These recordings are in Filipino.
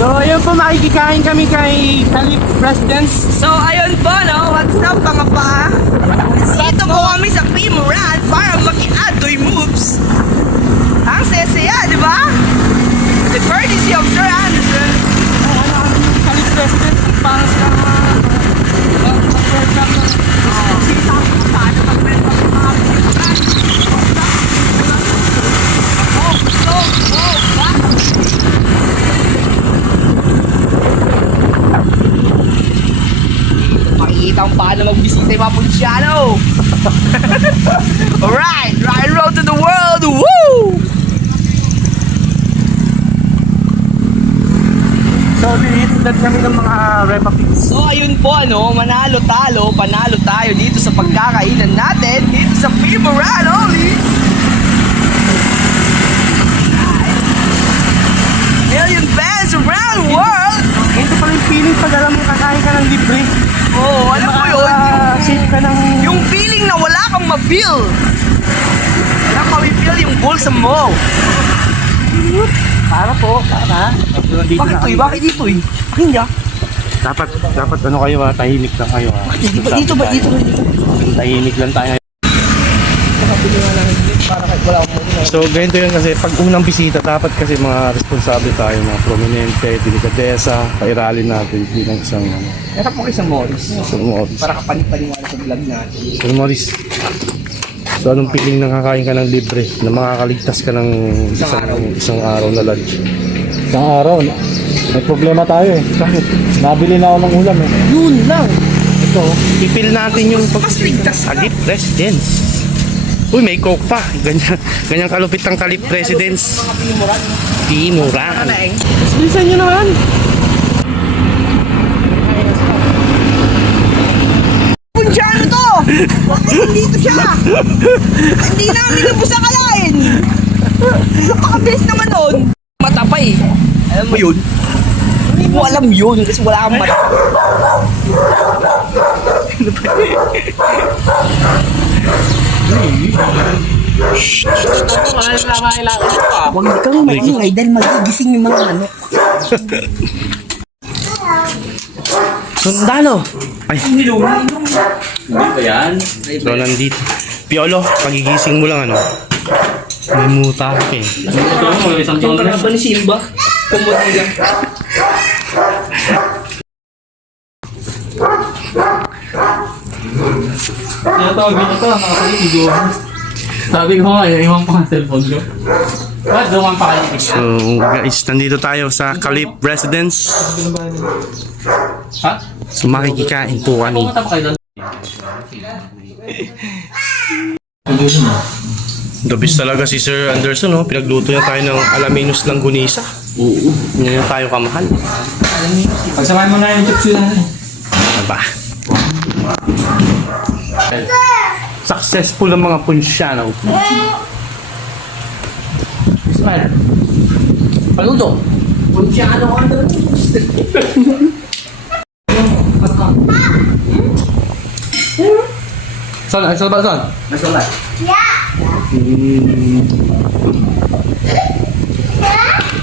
So, ayun po, makikikain kami kay Calip Residence. So, ayun po, no? What's up, mga pa? Dito po kami sa Pimuran para maki-adoy moves. Ang sesaya, di ba? The courtesy of Sir Anderson. Calip Residence, para sa Makikita kung paano magbisita yung mga Punsyano. Alright, rock and roll to the world. Woo! So, dinitudad kami ng mga Repa Pigs. So ayun po, ano, manalo-talo, panalo tayo dito sa pagkakainan natin dito sa Pimuran only. Million fans around the world. Ito pala yung feeling pag alam mo kakain ka ng libre. Oh, alam mo yun? Save ka ng... Yung feeling na wala kang ma-feel. Wala kang ma-feel yung bulsa mo. Para po, para. Bakit to eh? Bakit dito eh? Bakit niya? Dapat ano kayo ha, tahimik lang kayo ha. Dito ba? Tahimik lang tayo. Para kahit wala akong mo. So ganito yun kasi pag unang bisita dapat kasi mga responsable tayo, mga prominente, delikadesa, pairalin natin bilang isang Erap mo isang Morris. isang Morris. Para kapalit-paliwala sa vlog natin. So Morris, so anong piling nakakain ka ng libre na makakaligtas ka ng isang araw na lunch? Isang araw, may problema tayo eh. Bakit? Nabili na ako ng ulam eh. Yun lang! Ito, ipil natin yung Ligtas na. Calip Residence. Uy, may coke pa. Ganyan kalupit ang Calip Residence. Pimuran. Bilisan nyo naman. Punsyano to! Bakit nandito siya? Hindi namin lubos ang kalain! Napakabilis naman nun! Matapay! Alam mo yun? Hindi mo alam yun kasi wala kang mata. Huwag kang maingay dahil magigising yung mga manok. Sundalo. Ay, Hindi Dito yan. so nandito. Piolo, pagigising mo lang ano. May muta ka eh. Ito mo, isang yung taon na. karaba ni Simba. Kumuti lang. Tinatawagin ito, nakapalitigo. Sabi ko nga, iwan ko ang cellphone ko. What? Duman pa kayo. So guys, nandito tayo sa Calip Residence. Ha? So makikikain po kami. Pumunta pa kayo doon. The best talaga si Sir Anderson, no? Pinagluto niya tayo ng alaminos langgunisa. Oo. Hindi na tayo kamahal. Pagsamahin mo na yung chips yun. Aba. Successful ang mga Punsyano. Smile. Paluto. Punsyano ka na. Saan? Saan ba? Saan? Nasulat.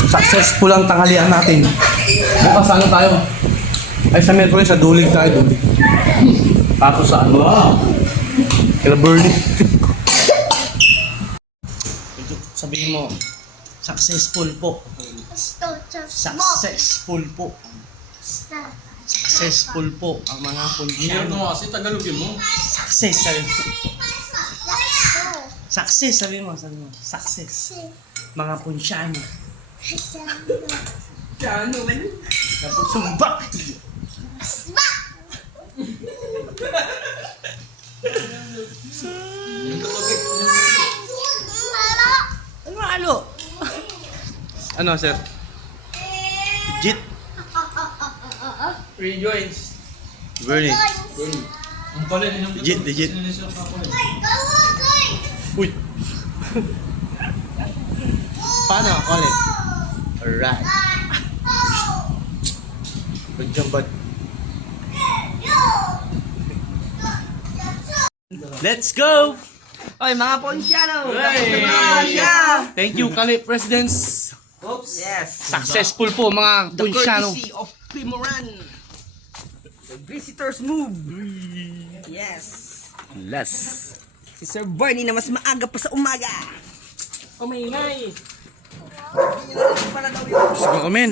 Successful ang tanghalian natin. Bukas ano tayo? Ay sa Merkulis, sa Dulig tayo doon. Tapos sa ano? Kila Bernie. Sabihin mo, successful po. Successful po. Successful po ang mga Punsyano. kasi Tagalogin mo. Success, sabi mo. Success, sabi mo. Success. Mga Punsyano. Punsyano man. Tapos sumba. Ano ano? Ano, sir? Jit. Rejoins. Bernie. Ang kulit yung Legit, legit. Uy. Paano? Ulit. Alright. Good job, bud. Let's go! Oy, mga Ponsyano! Hey! Hey! Thank you, Calip Residence. Oops. Yes. Successful po mga The punsyano. courtesy of Pimoran. The visitor's move. Yes. Last. Si Sir Barney na mas maaga pa sa umaga. Umingay! Hindi nyo na rin para daw yun. Sige, men.